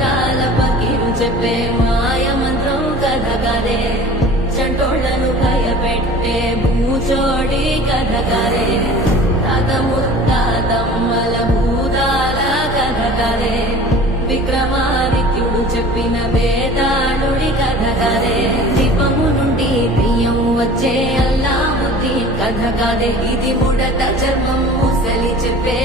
మంత్రాల పకీరు చెప్పే మాయ మంత్రం కథ కదే చంటోళ్లను భయపెట్టే భూచోడి కథ కదే తాత ముత్తాతమ్మల భూతాల కథ కదే విక్రమాదిత్యుడు చెప్పిన వేదాళుడి కథ కదే దీపము నుండి బియ్యం వచ్చే అల్లావుద్దీన్ కథ కదే ఇది ముడత చర్మం ముసలి చెప్పే